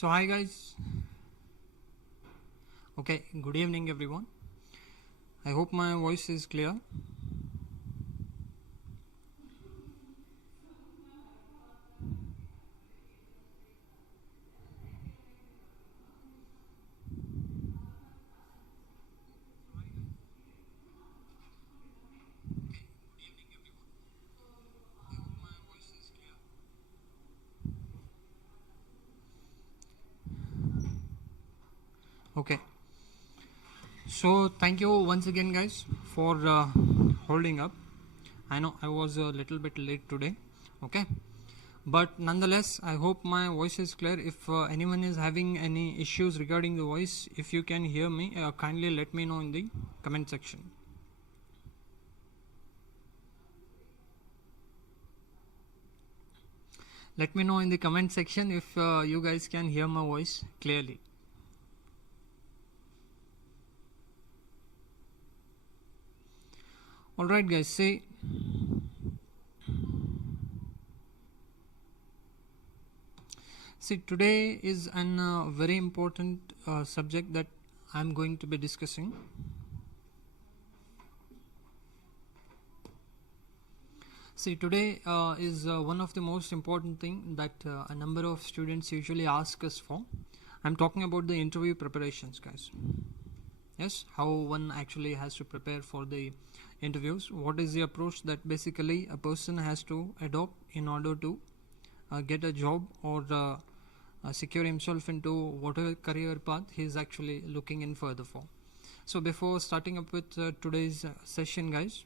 So hi guys. Okay, good evening everyone. I hope my voice is clear. Okay. So thank you once again guys for holding up. I know I was a little bit late today. Okay. But nonetheless, I hope my voice is clear. If anyone is having any issues regarding the voice, if you can hear me, kindly let me know in the comment section. Let me know in the comment section if you guys can hear my voice clearly. Alright guys, see today is an very important subject that I am going to be discussing. See, today is one of the most important thing that a number of students usually ask us for. I'm talking about the interview preparations, guys. Yes, how one actually has to prepare for the interviews. What is the approach that basically a person has to adopt in order to get a job or secure himself into whatever career path he is actually looking in further for. So before starting up with today's session, guys,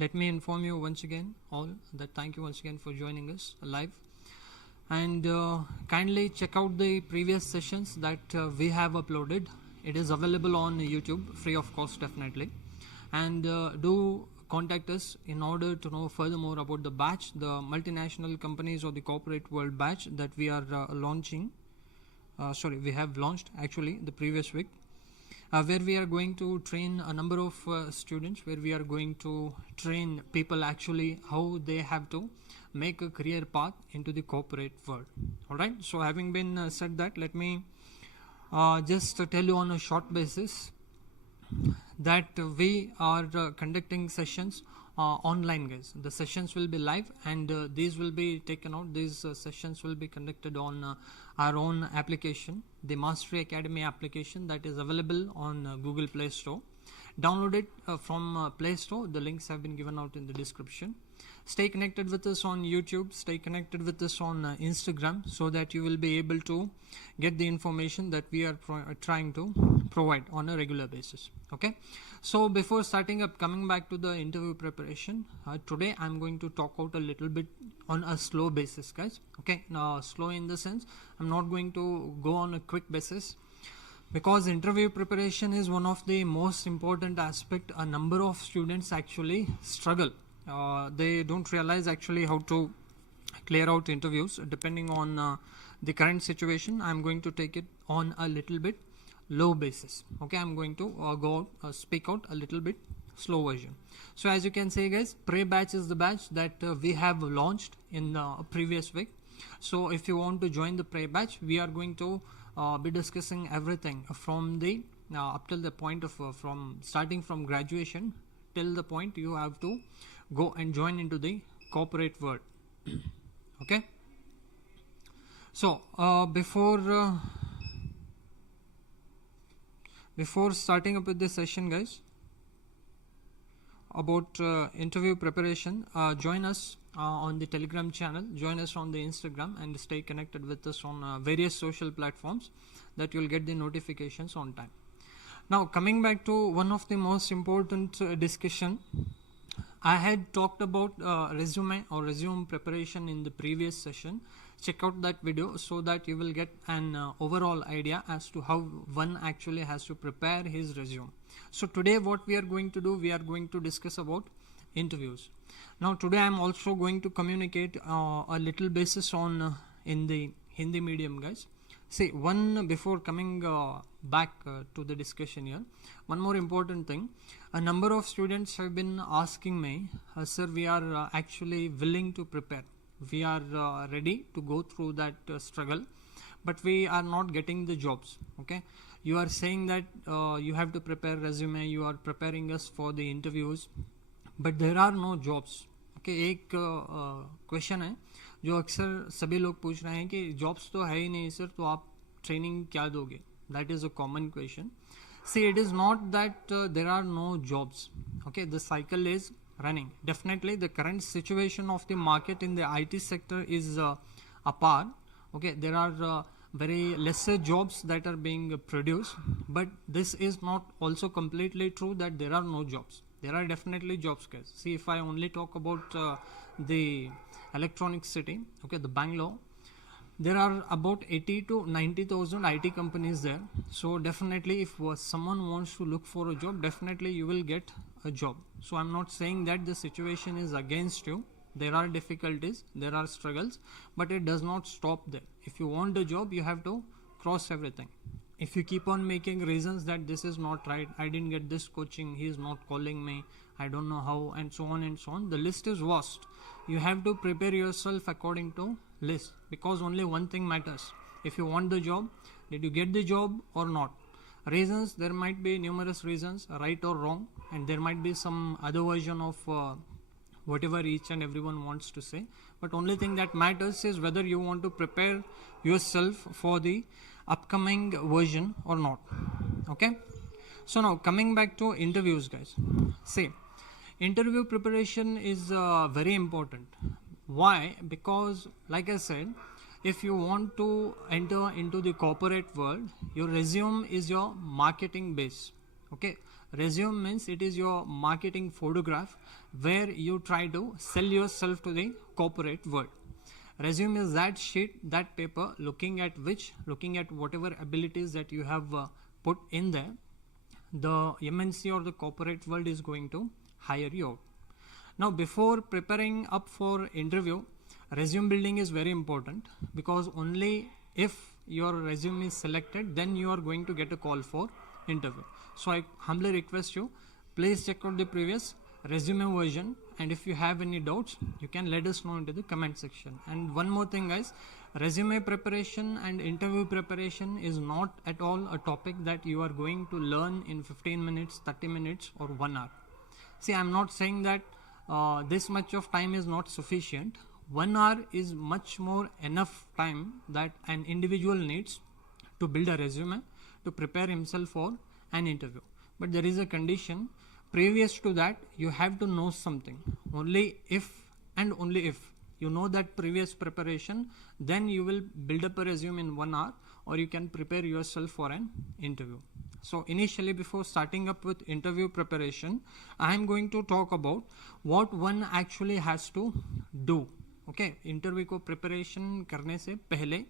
let me inform you once again all that thank you once again for joining us live, and kindly check out the previous sessions that we have uploaded. It is available on YouTube free of cost definitely, and do contact us in order to know furthermore about the batch, the multinational companies or the corporate world batch that we are launching. We have launched actually the previous week, where we are going to train a number of students, where we are going to train people actually how they have to make a career path into the corporate world. Alright, so having been said that, let me just tell you on a short basis that we are conducting sessions online, guys. The sessions will be live, and these will be taken out. These sessions will be conducted on our own application, the Mastery Academy application that is available on Google Play Store. Download it from Play Store. The links have been given out in the description. Stay connected with us on YouTube, stay connected with us on Instagram, so that you will be able to get the information that we are trying to provide on a regular basis. Okay, so before starting up, coming back to the interview preparation, today I'm going to talk out a little bit on a slow basis, guys. Okay, now slow in the sense I'm not going to go on a quick basis, because interview preparation is one of the most important aspect. A number of students actually struggle. They don't realize actually how to clear out interviews. Depending on the current situation, I'm going to take it on a little bit low basis. Okay, I'm going to speak out a little bit slow version. So as you can see, guys, pre-batch is the batch that we have launched in the previous week. So if you want to join the pre-batch, we are going to be discussing everything from the up till the point of from starting from graduation till the point you have to go and join into the corporate world. Okay, so before starting up with this session, guys, about interview preparation, join us on the Telegram channel, join us on the Instagram, and stay connected with us on various social platforms that you'll get the notifications on time. Now coming back to one of the most important discussion, I had talked about resume or resume preparation in the previous session. Check out that video so that you will get an overall idea as to how one actually has to prepare his resume. So today what we are going to do, we are going to discuss about interviews. Now today I am also going to communicate a little basis on in the Hindi medium, guys. See, one before coming back to the discussion here, one more important thing. A number of students have been asking me, sir, we are actually willing to prepare. We are ready to go through that struggle, but we are not getting the jobs. Okay, you are saying that you have to prepare resume, you are preparing us for the interviews, but there are no jobs. Okay, एक question है जो अक्सर सभी लोग पूछ रहे हैं कि जॉब्स तो है ही नहीं सर, तो आप ट्रेनिंग क्या दोगे? That is a common question. See, it is not that there are no jobs. Okay, the cycle is running. Definitely, the current situation of the market in the IT sector is apart. Okay, there are very lesser jobs that are being produced, but this is not also completely true that there are no jobs. There are definitely jobs, guys. See, if I only talk about the electronic city, okay, the Bangalore, there are about 80 to 90,000 IT companies there. So definitely if someone wants to look for a job, definitely you will get a job. So I'm not saying that the situation is against you. There are difficulties, there are struggles, but it does not stop there. If you want a job, you have to cross everything. If you keep on making reasons that this is not right, I didn't get this coaching, he is not calling me, I don't know how, and so on and so on, the list is vast. You have to prepare yourself according to list, because only one thing matters. If you want the job, did you get the job or not? Reasons, there might be numerous reasons, right or wrong, and there might be some other version of whatever each and everyone wants to say, but only thing that matters is whether you want to prepare yourself for the upcoming version or not. Okay, so now coming back to interviews, guys. See, interview preparation is very important. Why? Because like I said, if you want to enter into the corporate world, your resume is your marketing base. Okay, resume means it is your marketing photograph where you try to sell yourself to the corporate world. Resume is that sheet, that paper, looking at whatever abilities that you have put in there, the MNC or the corporate world is going to hire you out. Now, before preparing up for interview, resume building is very important, because only if your resume is selected, then you are going to get a call for interview. So I humbly request you, please check out the previous resume version, and if you have any doubts, you can let us know into the comment section. And one more thing, guys, resume preparation and interview preparation is not at all a topic that you are going to learn in 15 minutes, 30 minutes or 1 hour. See, I'm not saying that this much of time is not sufficient. 1 hour is much more enough time that an individual needs to build a resume, to prepare himself for an interview. But there is a condition. Previous to that, you have to know something. Only if and only if you know that previous preparation, then you will build up a resume in 1 hour, or you can prepare yourself for an interview. So initially, before starting up with interview preparation, I am going to talk about what one actually has to do. Okay, interview को preparation करने से पहले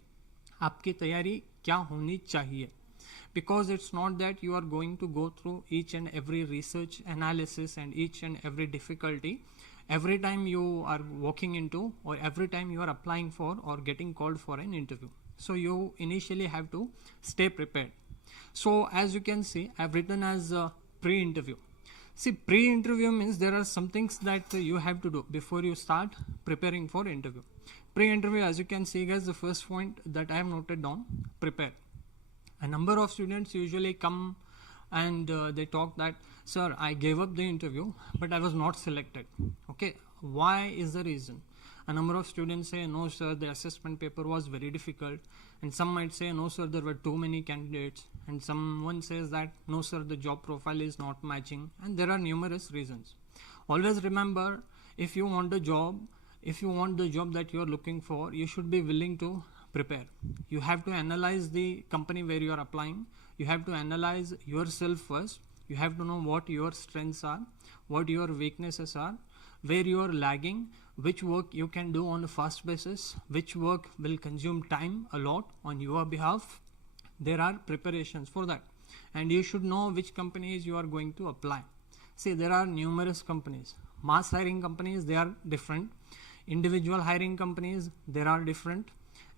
आपकी तैयारी क्या होनी चाहिए? Because it's not that you are going to go through each and every research analysis and each and every difficulty every time you are walking into, or every time you are applying for or getting called for an interview. So you initially have to stay prepared. So as you can see, I've written as pre-interview. See, pre-interview means there are some things that you have to do before you start preparing for interview. Pre-interview, as you can see, guys, the first point that I have noted down, prepare. A number of students usually come and they talk that, sir, I gave up the interview, but I was not selected. Okay, why is the reason? A number of students say, no sir, the assessment paper was very difficult, and some might say, no sir, there were too many candidates, and someone says that, no sir, the job profile is not matching, and there are numerous reasons. Always remember, if you want a job, if you want the job that you are looking for, you should be willing to prepare. You have to analyze the company where you are applying. You have to analyze yourself first. You have to know what your strengths are, what your weaknesses are, where you are lagging, which work you can do on a fast basis, which work will consume time a lot on your behalf. There are preparations for that, and you should know which companies you are going to apply. See, there are numerous companies. Mass hiring companies, they are different. Individual hiring companies, there are different.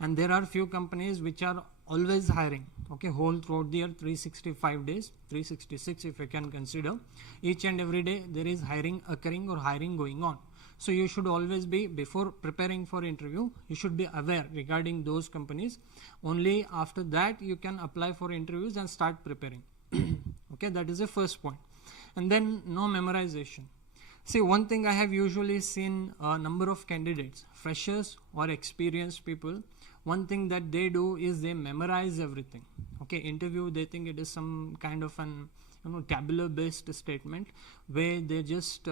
And there are few companies which are always hiring, okay, whole throughout the year, 365 days, 366 if you can consider. Each and every day there is hiring occurring or hiring going on. So you should always be, before preparing for interview, you should be aware regarding those companies. Only after that you can apply for interviews and start preparing. Okay, that is the first point. And then no memorization. See, one thing I have usually seen a number of candidates, freshers or experienced people, one thing that they do is they memorize everything. Okay, interview, they think it is some kind of an tabular based statement where they just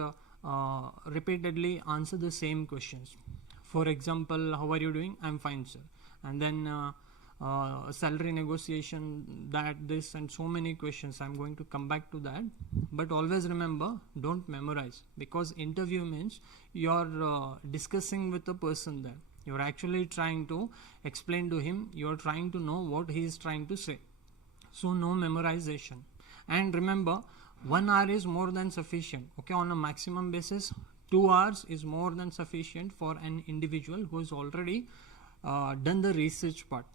repeatedly answer the same questions. For example, how are you doing? I'm fine, sir. And then salary negotiation, that, this, and so many questions. I'm going to come back to that. But always remember, don't memorize, because interview means you're discussing with the person there. You're actually trying to explain to him, you're trying to know what he is trying to say. So no memorization. And remember, 1 hour is more than sufficient. Okay, on a maximum basis, 2 hours is more than sufficient for an individual who has already done the research part.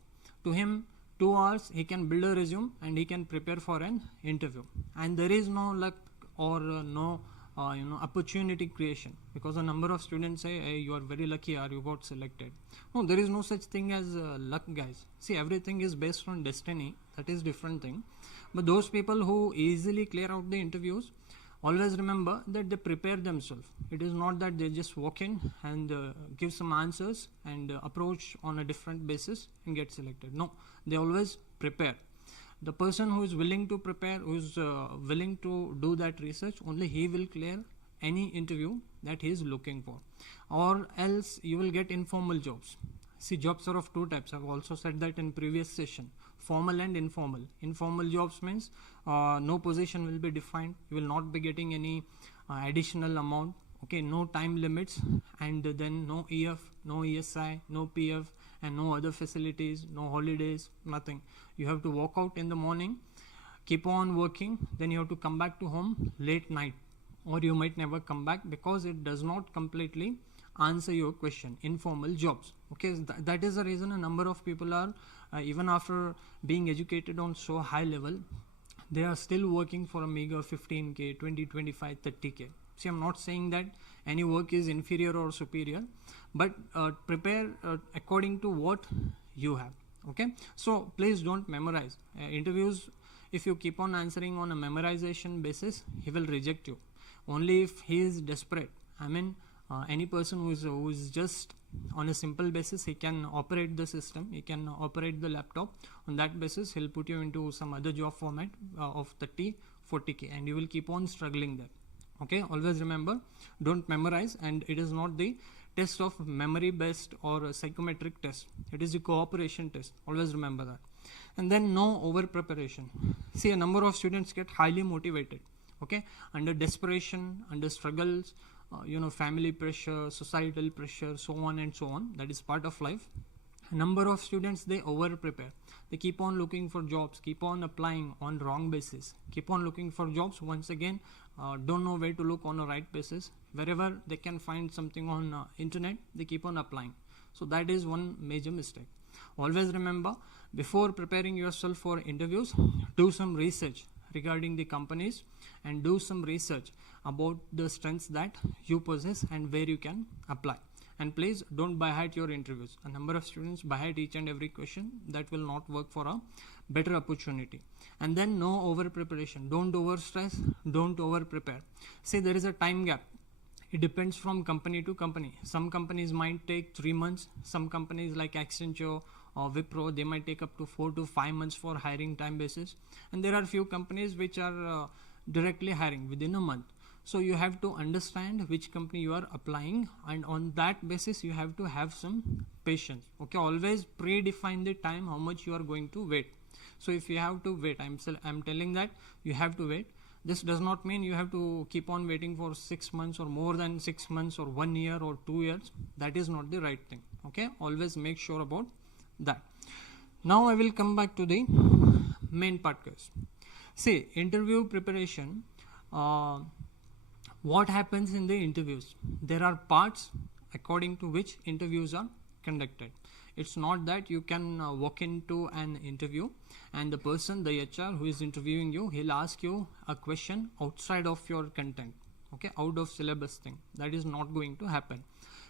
To him, 2 hours, he can build a resume and he can prepare for an interview. And there is no luck or no opportunity creation, because a number of students say, hey, you are very lucky or you got selected. No, there is no such thing as luck, guys. See, everything is based on destiny. That is different thing. But those people who easily clear out the interviews, always remember that they prepare themselves. It is not that they just walk in and give some answers and approach on a different basis and get selected. No, they always prepare. The person who is willing to prepare, who is willing to do that research, only he will clear any interview that he is looking for. Or else you will get informal jobs. See, jobs are of two types. I've also said that in previous session. Formal and informal. Informal jobs means no position will be defined. You will not be getting any additional amount. Okay, no time limits, and then no EF, no ESI, no PF, and no other facilities, no holidays, nothing. You have to walk out in the morning, keep on working, then you have to come back to home late night, or you might never come back because it does not completely answer your question. Informal jobs. Okay, that is the reason a number of people are even after being educated on so high level, they are still working for a meager 15k, 20, 25, 30k. See, I'm not saying that any work is inferior or superior, but prepare according to what you have. Okay, so please don't memorize. Interviews, if you keep on answering on a memorization basis, he will reject you. Only if he is desperate. I mean, any person who is just on a simple basis, he can operate the system, he can operate the laptop. On that basis, he'll put you into some other job format of 30, 40k, and you will keep on struggling there. Okay, always remember, don't memorize, and it is not the test of memory based or psychometric test. It is a cooperation test. Always remember that. And then no over preparation. See, a number of students get highly motivated. Okay, under desperation, under struggles, family pressure, societal pressure, so on and so on. That is part of life. A number of students, they over prepare. They keep on looking for jobs, keep on applying on wrong basis, keep on looking for jobs. Once again, don't know where to look on a right basis. Wherever they can find something on internet, they keep on applying. So that is one major mistake. Always remember, before preparing yourself for interviews, do some research regarding the companies and do some research about the strengths that you possess and where you can apply. And please don't by heart your interviews. A number of students by heart each and every question. That will not work for a better opportunity. And then no over preparation. Don't over stress, don't over prepare. See, there is a time gap. It depends from company to company. Some companies might take 3 months. Some companies like Accenture or Wipro, they might take up to 4 to 5 months for hiring time basis. And there are few companies which are directly hiring within a month. So you have to understand which company you are applying, and on that basis you have to have some patience. Okay, always predefine the time how much you are going to wait. So if you have to wait, I'm telling that you have to wait. This does not mean you have to keep on waiting for 6 months or more than 6 months or 1 year or 2 years. That is not the right thing. Okay, always make sure about that. Now I will come back to the main part, guys. See, interview preparation. What happens in the interviews? There are parts according to which interviews are conducted. It's not that you can walk into an interview and the person, the HR who is interviewing you, he'll ask you a question outside of your content. okay, out of syllabus thing. That is not going to happen.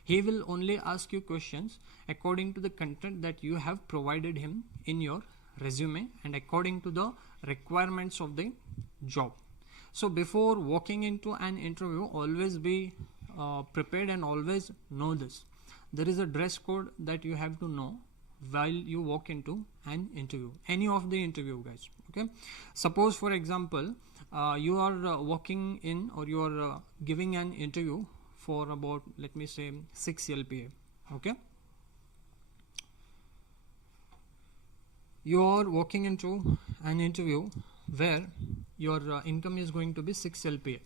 He will only ask you questions according to the content that you have provided him in your resume and according to the requirements of the job. So before walking into an interview, always be prepared and always know this. There is a dress code that you have to know while you walk into an interview, any of the interview, guys. Okay, suppose for example you are walking in, or you are giving an interview for about, let me say, 6 LPA. Okay, you are walking into an interview where your income is going to be 6 LPA.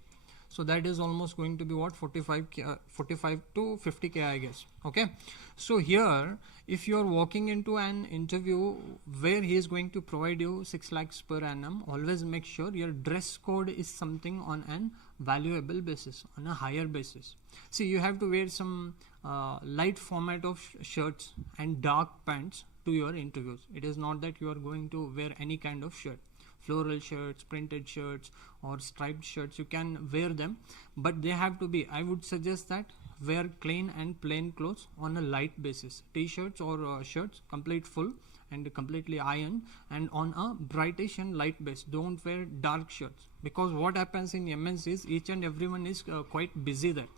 So that is almost going to be what, 45 to 50k, I guess. Okay, so here if you are walking into an interview where he is going to provide you 6 lakhs per annum, always make sure your dress code is something on an valuable basis, on a higher basis. See, you have to wear some light format of shirts and dark pants to your interviews. It is not that you are going to wear any kind of shirt. Floral shirts, printed shirts, or striped shirts, you can wear them, but they have to be, I would suggest that wear clean and plain clothes on a light basis. T-shirts or shirts complete full and completely iron, and on a brightish and light base. Don't wear dark shirts, because what happens in MNCs, each and everyone is quite busy there.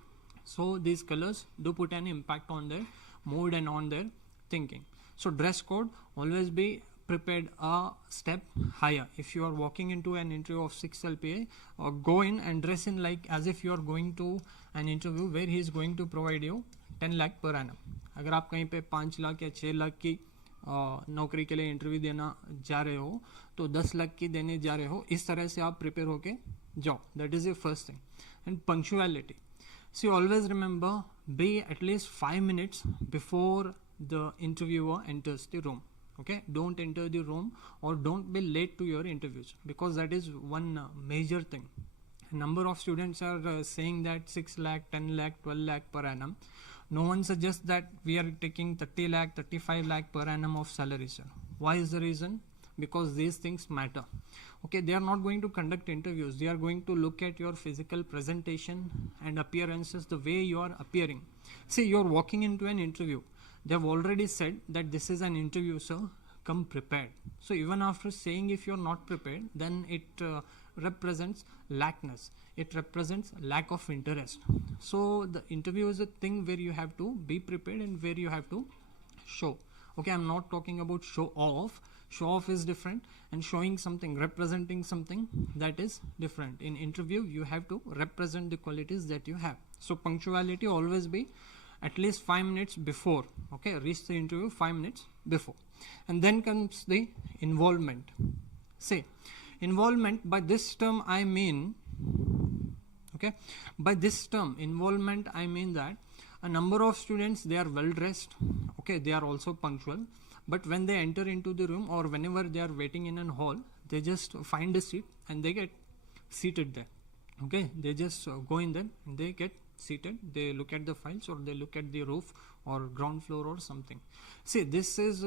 So these colors do put an impact on their mood and on their thinking. So dress code, always be prepared a step higher. If you are walking into an interview of 6 LPA, or go in and dress in like as if you are going to an interview where he is going to provide you 10 lakh per annum. अगर आप कहीं पे 5 लाख या 6 लाख की नौकरी के लिए interview देना जा रहे हो, तो 10 लाख की देने जा रहे हो, इस तरह से आप प्रिपेयर होके जाओ. That is the first thing. And punctuality. See, always remember, be at least 5 minutes before the interviewer enters the room. Okay, don't enter the room or don't be late to your interviews, because that is one major thing. A number of students are saying that 6 lakh, 10 lakh, 12 lakh per annum. No one suggests that we are taking 30 lakh, 35 lakh per annum of salary, sir. Why is the reason? Because these things matter. Okay, they are not going to conduct interviews. They are going to look at your physical presentation and appearances, the way you are appearing. See, you are walking into an interview. They have already said that this is an interview, sir. Come prepared. So even after saying if you are not prepared, then it represents lackness. It represents lack of interest. So the interview is a thing where you have to be prepared and where you have to show. Okay, I'm not talking about show off. Show off is different, and showing something, representing something, that is different. In interview, you have to represent the qualities that you have. So punctuality, always be at least 5 minutes before. Okay, reach the interview 5 minutes before. And then comes the involvement. Say, involvement, by this term I mean, okay, by this term involvement I mean that a number of students, they are well dressed, okay, they are also punctual, but when they enter into the room or whenever they are waiting in a hall, they just find a seat and they get seated there. Okay, they just go in there and they get seated. They look at the files or they look at the roof or ground floor or something. See, this is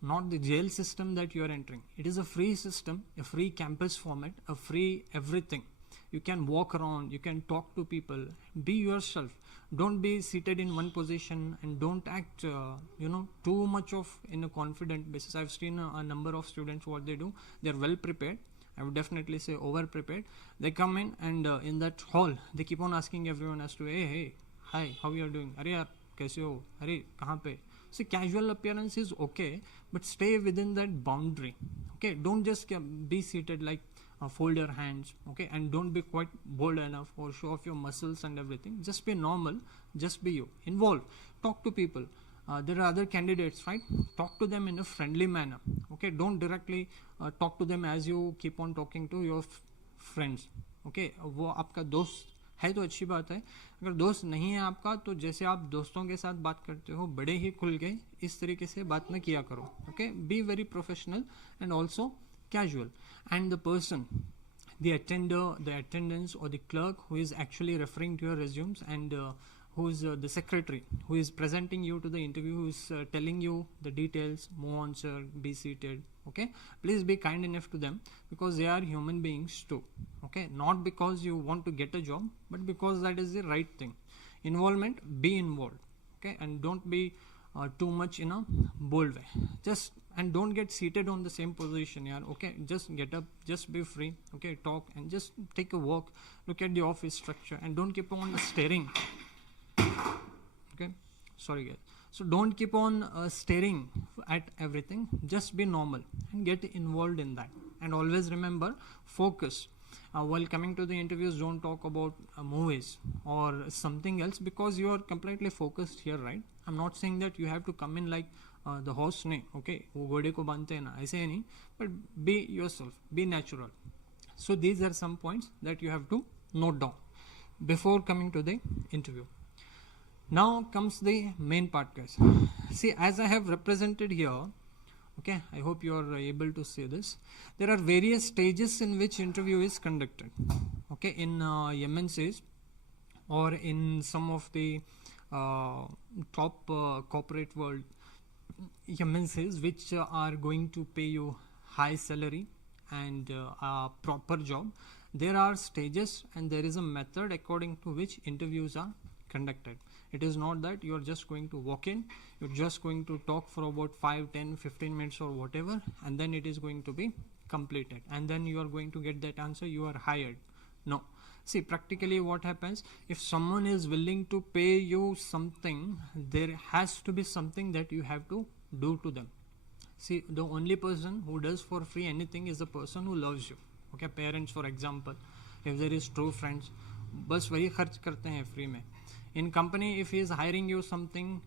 not the jail system that you are entering. It is a free system, a free campus format, a free everything. You can walk around, you can talk to people, be yourself. Don't be seated in one position and don't act, too much of in a confident basis. I've seen a number of students, what they do, they're well prepared. I would definitely say over prepared. They come in and in that hall, they keep on asking everyone as to, hey, hi, how you are doing? Are yaar, kaise ho? Are, kahan pe? See, casual appearance is okay, but stay within that boundary. Okay, don't just be seated like fold your hands, okay, and don't be quite bold enough or show off your muscles and everything. Just be normal, just be you. Involve, talk to people. There are other candidates, right? Talk to them in a friendly manner. Okay, don't directly talk to them as you keep on talking to your friends. Okay, वो आपका दोस्त है तो अच्छी बात है. अगर दोस्त नहीं है आपका, तो जैसे आप दोस्तों के साथ बात करते हो, बड़े ही खुल के इस तरीके से बात न किया करो. Okay, be very professional and also casual. And the person, the attender, the attendants or the clerk who is actually referring to your resumes and who's the secretary who is presenting you to the interview, who is telling you the details, move on sir, be seated. Okay, please be kind enough to them, because they are human beings too. Okay, not because you want to get a job, but because that is the right thing. Involvement, be involved. Okay, and don't be too much in a bold way. Just, and don't get seated on the same position. Yeah, okay, just get up, just be free. Okay, talk and just take a walk, look at the office structure, and don't keep on staring. Okay, sorry guys. So don't keep on staring at everything. Just be normal and get involved in that. And always remember, focus. While coming to the interviews, don't talk about movies or something else, because you are completely focused here, right? I'm not saying that you have to come in like the horse ne, okay, wo घोड़े को बांधते हैं ना, ऐसे नहीं, but be yourself, be natural. So these are some points that you have to note down before coming to the interview. Now comes the main part, guys. See, as I have represented here, okay, I hope you are able to see this. There are various stages in which interview is conducted. Okay, in MNCs or in some of the top corporate world MNCs, which are going to pay you high salary and a proper job, there are stages and there is a method according to which interviews are conducted. It is not that you are just going to walk in, you're just going to talk for about 5, 10, 15 minutes or whatever, and then it is going to be completed, and then you are going to get that answer, you are hired. No. See, practically what happens, if someone is willing to pay you something, there has to be something that you have to do to them. See, the only person who does for free anything is the person who loves you. Okay, parents for example, if there is true friends, बस वही खर्च करते हैं free में. In company, if he is hiring you something,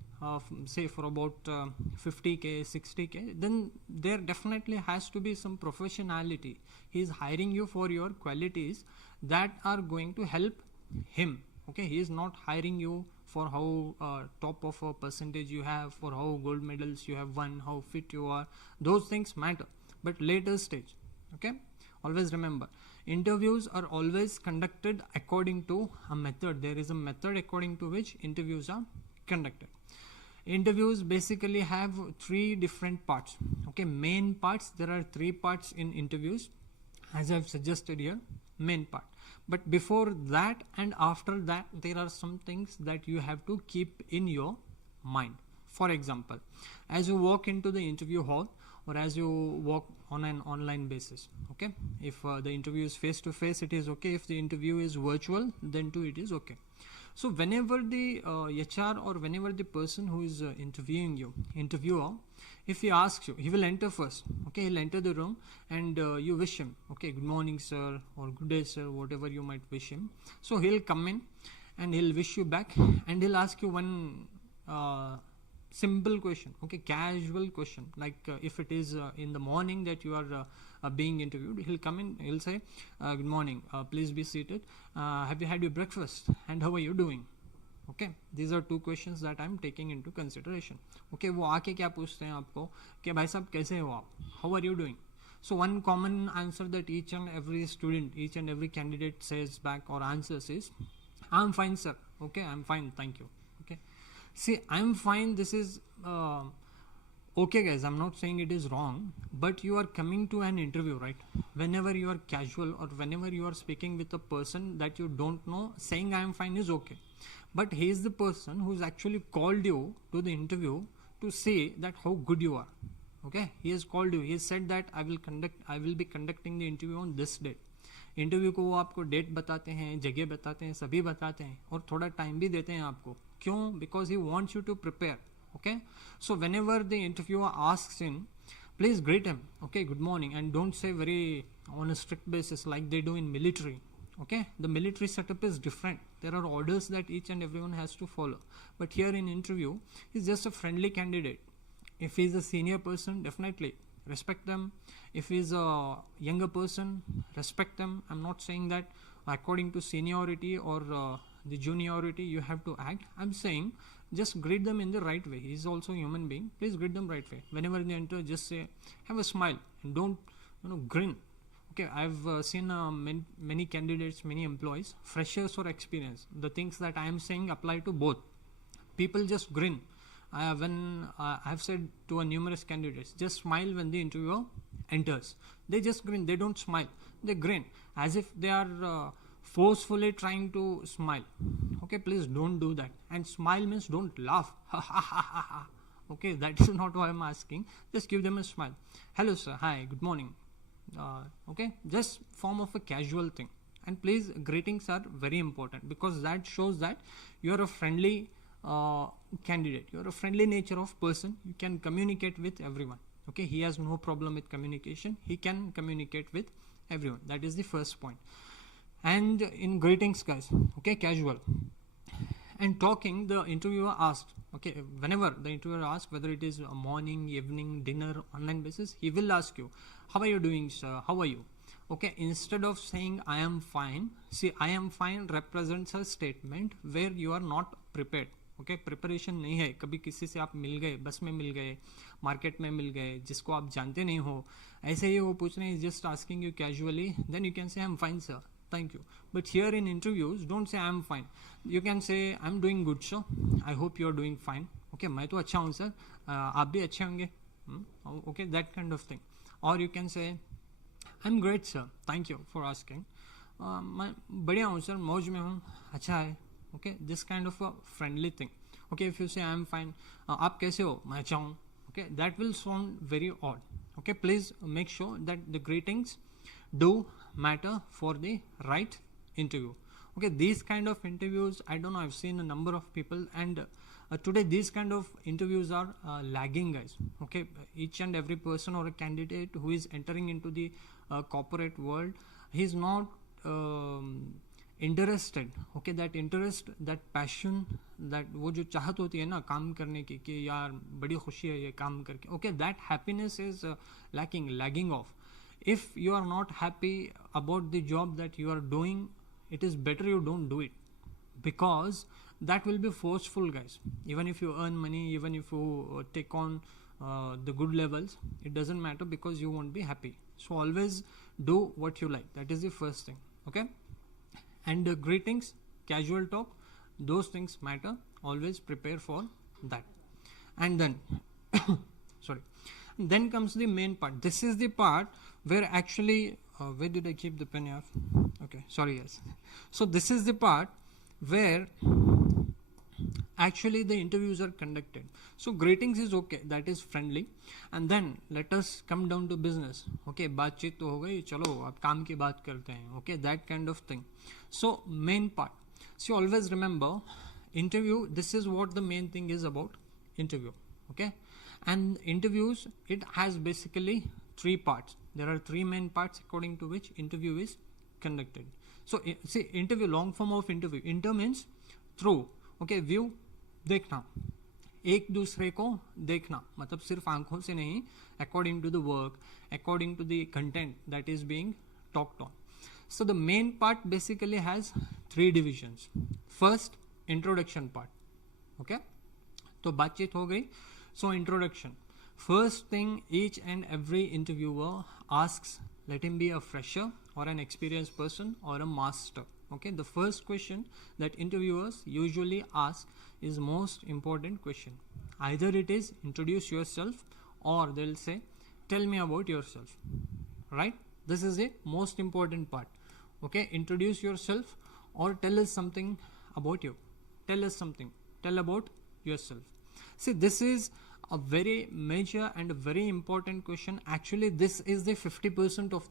say for about 50k, 60k, then there definitely has to be some professionality. He is hiring you for your qualities that are going to help him. Okay, he is not hiring you for how top of a percentage you have, for how gold medals you have won, how fit you are. Those things matter, but later stage. Okay, always remember, interviews are always conducted according to a method. There is a method according to which interviews are conducted. Interviews basically have 3 different parts. Okay, main parts, there are 3 parts in interviews, as I've suggested here, main part. But before that and after that, there are some things that you have to keep in your mind. For example, as you walk into the interview hall, or as you walk on an online basis, okay, if the interview is face to face, it is okay. If the interview is virtual, then too it is okay. So whenever the HR or whenever the person who is interviewing you, interviewer, if he asks you, he will enter first. Okay, he'll enter the room and you wish him, okay, good morning sir, or good day sir, whatever you might wish him. So he'll come in and he'll wish you back, and he'll ask you one simple question, okay, casual question, like if it is in the morning that you are being interviewed, he'll come in, he'll say, good morning, please be seated, have you had your breakfast, and how are you doing? Okay, these are 2 questions that I'm taking into consideration. Okay, वो आके क्या पूछते हैं आपको कि भाई साहब कैसे हो आप, how are you doing? So one common answer that each and every student, each and every candidate says back or answers is, I'm fine sir. Okay, I'm fine, thank you. Okay, see, I'm fine, this is okay guys, I'm not saying it is wrong, but you are coming to an interview, right? Whenever you are casual or whenever you are speaking with a person that you don't know, saying I am fine is okay. But he is the person who has actually called you to the interview to say that how good you are. Okay, he has called you, he has said that I will be conducting the interview on this date. Interview को वो आपको date बताते हैं, जगह बताते हैं, सभी बताते हैं, और थोड़ा टाइम भी देते हैं आपको. क्यों? Because he wants you to prepare. Okay, so whenever the interviewer asks in, please greet him, okay, good morning, and don't say very on a strict basis like they do in military. Okay, the military setup is different. There are orders that each and everyone has to follow, but here in interview, he's just a friendly candidate. If he's a senior person, definitely respect them. If he's a younger person, respect them. I'm not saying that according to seniority or the juniority you have to act. I'm saying just greet them in the right way. He's also a human being. Please greet them right way. Whenever they enter, just say, have a smile and don't, grin. Okay, I've seen many candidates, many employees, freshers or experience. The things that I am saying apply to both. People just grin. When I've said to a numerous candidates, just smile when the interviewer enters. They just grin. They don't smile. They grin as if they are forcefully trying to smile. Okay, please don't do that. And smile means don't laugh. Okay, that is not what I'm asking. Just give them a smile. Hello, sir. Hi. Good morning. Okay, just form of a casual thing. And please, greetings are very important because that shows that you're a friendly candidate. You're a friendly nature of person. You can communicate with everyone. Okay, he has no problem with communication. He can communicate with everyone. That is the first point. And in greetings, guys, okay, casual. And talking, the interviewer asked, okay, whenever the interviewer asks, whether it is a morning, evening, dinner, online basis, he will ask you, how are you doing, sir? How are you? Okay, instead of saying I am fine, see, I am fine represents a statement where you are not prepared. Okay, preparation नहीं है. कभी किसी से आप मिल गए, बस में मिल गए, मार्केट में मिल गए, जिसको आप जानते नहीं हो, ऐसे ही वो पूछ रहे हैं, just asking you casually, then you can say I am fine sir, thank you. But here in interviews, don't say I am fine. You can say I am doing good, sir. I hope you are doing fine. Okay, मैं तो अच्छा हूँ sir, आप भी अच्छे होंगे. Okay, that kind of thing. Or you can say I am great, sir. Thank you for asking. मैं बढ़िया हूँ सर, मौज में हूँ, अच्छा है. Okay, this kind of a friendly thing. Okay, if you say I am fine, आप कैसे हो? मैं अच्छा हूँ. Okay, that will sound very odd. Okay, please make sure that the greetings do matter for the right interview. Okay, these kind of interviews, I don't know, I've seen a number of people, and today these kind of interviews are lagging, guys. Okay, each and every person or a candidate who is entering into the corporate world, he is not interested. Okay, that interest, that passion, that वो जो चाहत होती है ना काम करने की कि यार बड़ी खुशी है ये काम करके. Okay, that happiness is lagging off. If you are not happy about the job that you are doing, it is better you don't do it, because that will be forceful, guys. Even if you earn money, even if you take on the good levels, it doesn't matter because you won't be happy. So always do what you like. That is the first thing. Okay, and greetings, casual talk, those things matter. Always prepare for that. And then sorry, then comes the main part. This is the part where actually where did I keep the pen here? Okay, sorry, yes. So this is the part where actually the interviews are conducted. So greetings is okay, that is friendly. And then let us come down to business. Okay, बातचीत तो हो गई, चलो अब काम की बात करते हैं. Okay, that kind of thing. So main part. So always remember, interview, this is what the main thing is about interview. Okay, and interviews, it has basically three parts. There are three main parts according to which interview is conducted. So see, interview, long form of interview. Inter means through. Okay, view, देखना, एक दूसरे को देखना, मतलब सिर्फ आंखों से नहीं, according to the work, according to the content that is being talked on. So the main part basically has three divisions. First, introduction part. Okay, तो बातचीत हो गई. So introduction. First thing each and every interviewer asks, let him be a fresher or an experienced person or a master. Okay, the first question that interviewers usually ask is most important question. Either it is introduce yourself, or they'll say tell me about yourself. Right, this is the most important part. Okay, introduce yourself or tell us something about you. Tell us something, tell about yourself. See, this is a very major and a very important question. Actually, this is the 50% of